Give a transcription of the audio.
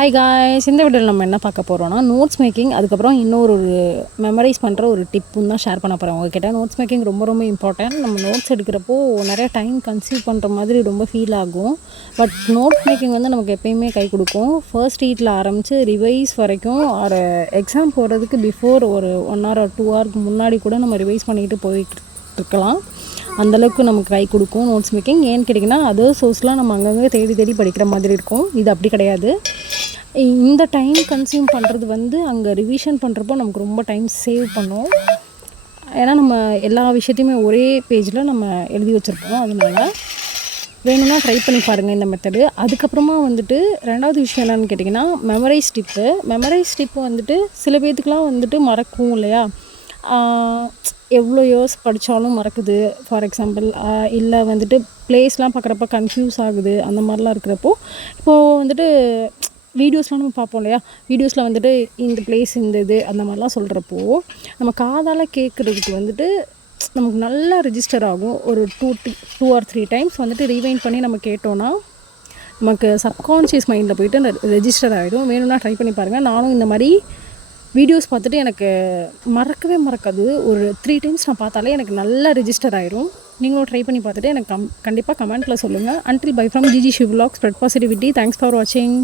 Hi guys, இந்த வீடியோவில் நம்ம என்ன பார்க்க போகிறோம்னா நோட்ஸ் மேக்கிங், அதுக்கப்புறம் இன்னொரு மெமரைஸ் பண்ணுற ஒரு டிப்பும் தான் ஷேர் பண்ண போகிறேன் உங்ககிட்ட. நோட்ஸ் மேக்கிங் ரொம்ப ரொம்ப இம்பார்ட்டன்ட். நம்ம நோட்ஸ் எடுக்கிறப்போ நிறைய டைம் கன்சியூம் பண்ணுற மாதிரி ரொம்ப ஃபீல் ஆகும். பட் நோட்ஸ் மேக்கிங் வந்து நமக்கு எப்பயுமே கை கொடுக்கும். ஃபர்ஸ்ட் ரீட்டில் ஆரம்பித்து ரிவைஸ் வரைக்கும் ஒரு எக்ஸாம் போகிறதுக்கு பிஃபோர் ஒரு 1 hour or 2 hours முன்னாடி கூட நம்ம ரிவைஸ் பண்ணிக்கிட்டு போயிட்டு இருக்கலாம். அந்தளவுக்கு நமக்கு கை கொடுக்கும் நோட்ஸ் மேக்கிங். ஏன்னு கேட்டிங்கன்னா அதர் சோர்ஸ்லாம் நம்ம அங்கங்கே தேடி தேடி படிக்கிற மாதிரி இருக்கும். இது அப்படி கிடையாது. இந்த டைம் கன்சியூம் பண்ணுறது வந்து அங்கே ரிவிஷன் பண்ணுறப்போ நமக்கு ரொம்ப டைம் சேவ் பண்ணும். ஏன்னா நம்ம எல்லா விஷயத்தையுமே ஒரே பேஜில் நம்ம எழுதி வச்சுருப்போம். அதனால வேணும்னா ட்ரை பண்ணி பாருங்கள் இந்த மெத்தடு. அதுக்கப்புறமா வந்துட்டு ரெண்டாவது விஷயம் என்னென்னு கேட்டிங்கன்னா மெமரைஸ் டிப்பு வந்துட்டு சில பேர்த்துக்குலாம் வந்துட்டு மறக்கும் இல்லையா? எவ்வளோ இயர்ஸ் படித்தாலும் மறக்குது. ஃபார் எக்ஸாம்பிள் இல்லை வந்துட்டு ப்ளேஸ்லாம் பார்க்குறப்ப கன்ஃபியூஸ் ஆகுது. அந்த மாதிரிலாம் இருக்கிறப்போ இப்போது வந்துட்டு வீடியோஸ்லாம் நம்ம பார்ப்போம் இல்லையா? வீடியோஸில் வந்துட்டு இந்த பிளேஸ் இந்த இது அந்த மாதிரிலாம் சொல்கிறப்போ நம்ம காதால் கேட்குறதுக்கு வந்துட்டு நமக்கு நல்லா ரிஜிஸ்டர் ஆகும். ஒரு 2 or 3 times வந்துட்டு ரீவைண்ட் பண்ணி நம்ம கேட்டோன்னா நமக்கு சப்கான்ஷியஸ் மைண்டில் போய்ட்டு ரெஜிஸ்டர் ஆகிடும். வேணும்னா ட்ரை பண்ணி பாருங்கள். நானும் இந்த மாதிரி வீடியோஸ் பார்த்துட்டு எனக்கு மறக்கவே மறக்காது. ஒரு 3 times நான் பார்த்தாலே எனக்கு நல்லா ரெஜிஸ்டர் ஆகிரும். நீங்களும் ட்ரை பண்ணி பார்த்துட்டு எனக்கு கண்டிப்பாக கமெண்ட்டில் சொல்லுங்கள். Until bye from GG Shiv Vlogs. Spread positivity. Thanks for watching.